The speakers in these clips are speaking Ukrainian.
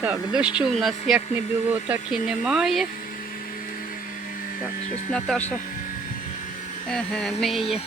Так, дощу в нас як не було, так і немає. Так, щось Наташа еге, миє.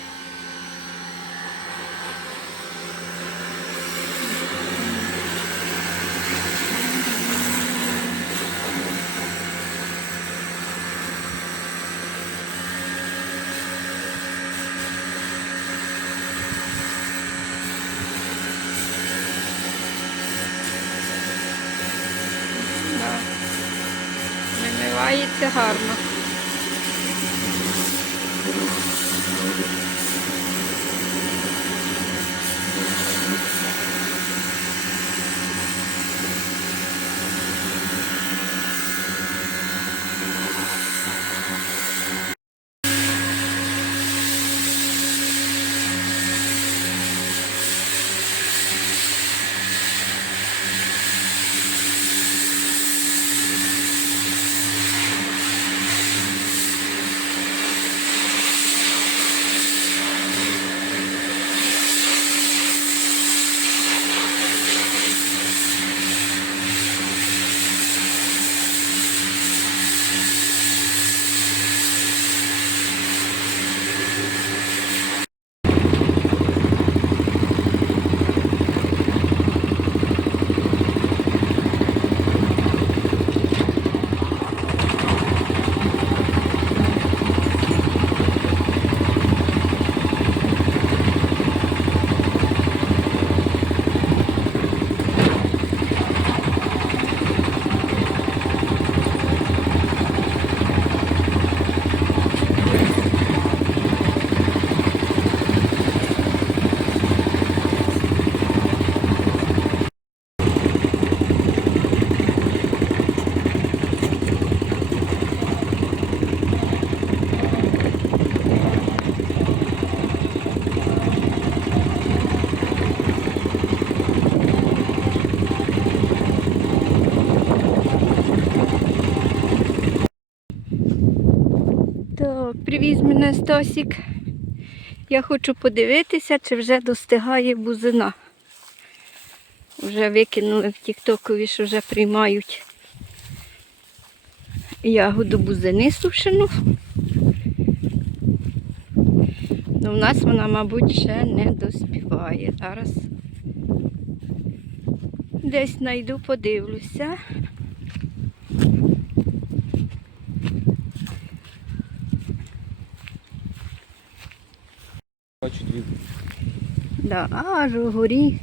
hard. Так, Стасік. Я хочу подивитися, чи вже достигає бузина. Вже викинули в Тіктокові, що вже приймають ягоду бузини сушену. Ну, в нас вона, мабуть, ще не доспіває. Зараз десь знайду, подивлюся. Бачу. Да, аж угорі.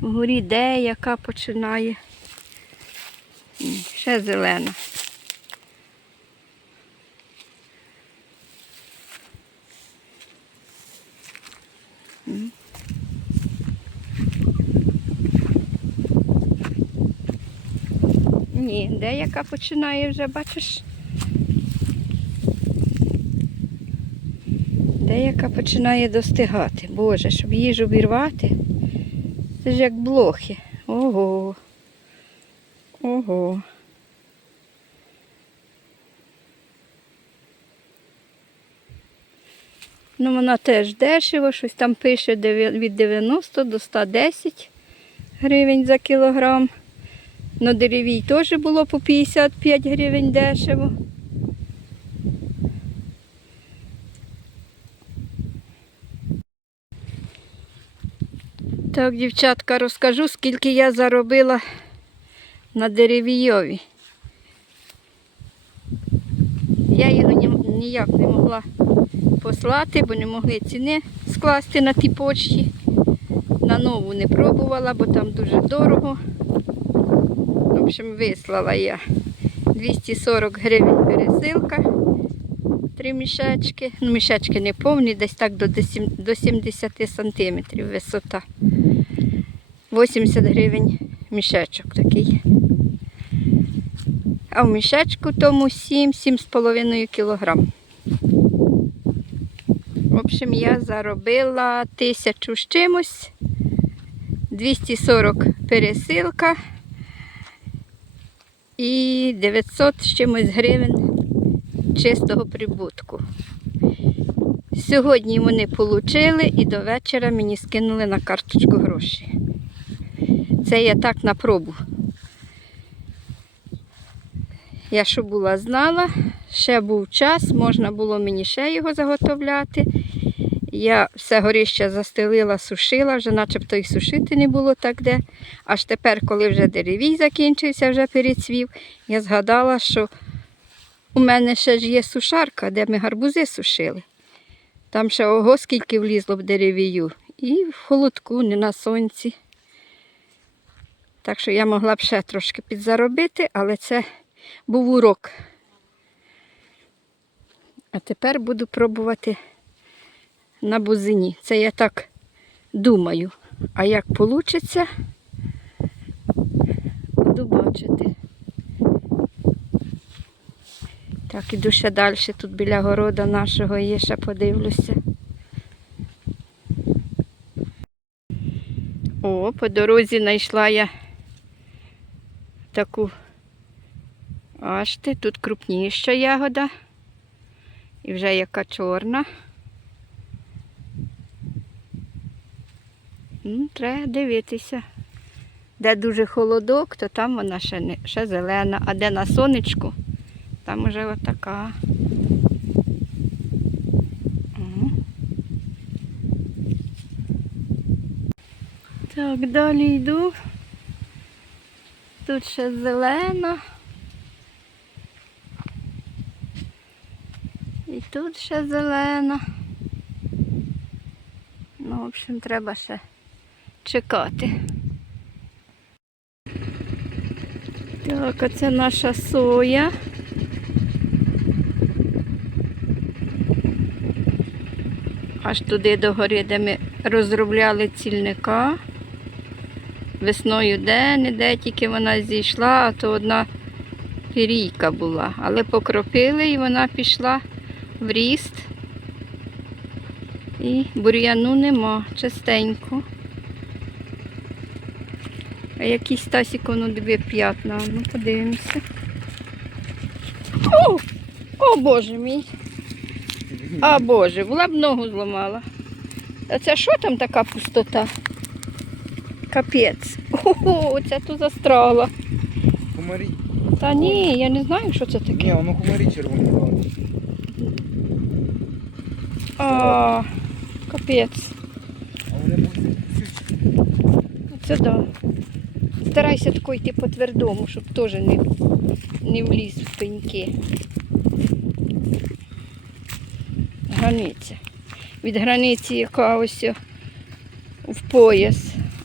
Вгорі де яка починає. Ще зелена. Ні, де яка починає вже, бачиш? Деяка починає достигати. Боже, щоб їжу обірвати. Це ж як блохи. Ого. Ого. Ну, вона теж дешево, щось там пише від 90 до 110 гривень за кілограм. На деревій теж було по 55 гривень дешево. Так, дівчатка, розкажу, скільки я заробила на деревійові. Я його ні- ніяк не могла послати, бо не могли ціни скласти на тій почті. На нову не пробувала, бо там дуже дорого. В общем, вислала я 240 гривень пересилка. Три мішечки. Ну, мішечки не повні, десь так до 70 сантиметрів висота. 80 гривень мішечок такий. А в мішечку тому 7-7,5 кілограм. В общем, я заробила тисячу з чимось, 240 пересилка і 900 з чимось гривень чистого прибутку. Сьогодні вони отримали і до вечора мені скинули на карточку гроші. Це я так на пробу. Я що була знала, ще був час, можна було мені ще його заготовляти. Я все горіще застелила, сушила, вже начебто і сушити не було так де. Аж тепер, коли вже деревій закінчився, вже перецвів, я згадала, що у мене ще ж є сушарка, де ми гарбузи сушили. Там ще ого скільки влізло в деревію. І в холодку, не на сонці. Так що я могла б ще трошки підзаробити, але це був урок. А тепер буду пробувати на бузині. Це я так думаю. А як вийде, буду бачити. Так, іду ще далі. Тут біля города нашого є, ще подивлюся. О, по дорозі знайшла я таку аж ти, тут крупніша ягода. І вже яка чорна. Ну, треба дивитися. Де дуже холодок, то там вона ще, не, ще зелена, а де на сонечку, там вже отака. Так, далі йду. Тут ще зелена. І тут ще зелена. Ну, в общем, треба ще чекати. Так, оце наша соя. Аж туди до гори, де ми розробляли цільника. Весною де-не-де тільки вона зійшла, а то одна пірійка була. Але покропили і вона пішла в ріст. І бур'яну нема, частенько. А якісь тасік, воно диви п'ятна. Ну, подивимося. О! О, Боже мій! А Боже, була б ногу зламала. А це що там така пустота? Капець. Ого, це тут застрала. Хумарі. Та ні, я не знаю, що це таке. Ні, воно хумарі червоні брали. А, капець. А вони будуть. Це да. Старайся тако йти по твердому, щоб теж не, не вліз в пеньки. Границя. Від границі яка ось в пояс,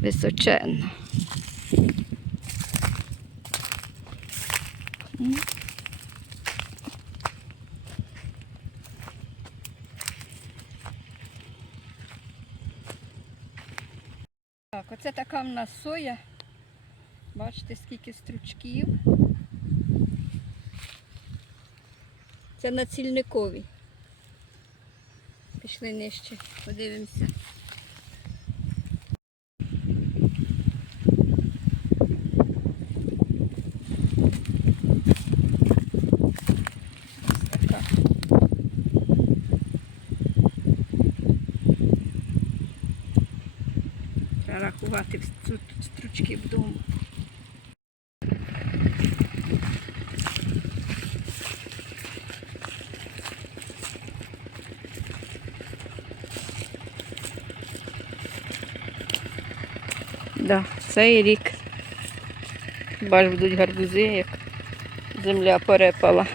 таке? Там далі. О. А в кумі дві косої ви- височенна. М. Так, оце така в нас соя. Бачите, скільки стручків. Це на цільникові. Пішли нижче, подивимося. Ось така. Рахувати стручки вдома. Да, цей рік. Бач, будуть гарбузи, як земля перепала.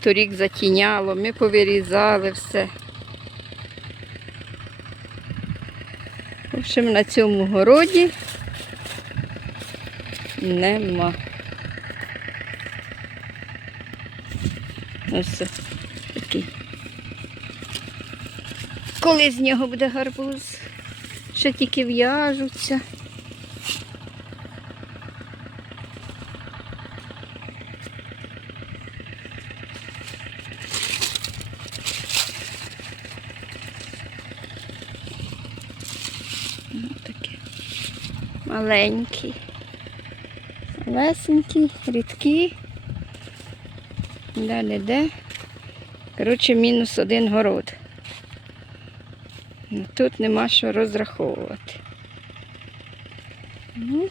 Торік затіняло, ми повирізали все. В на цьому городі нема. Ось такий. Коли з нього буде гарбуз? Ще тільки в'яжуться. Маленький. Лесенький, рідкий. Далі де. Коротше, мінус один город. Тут нема що розраховувати. Ну.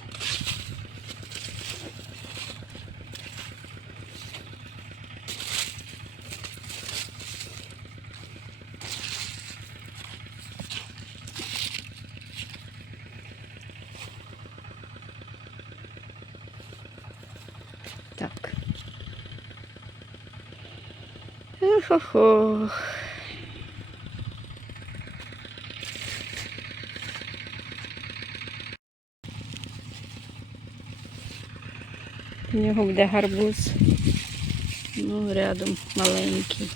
Так. Ох-ох-ох. У нього буде гарбуз. Ну, рядом маленький.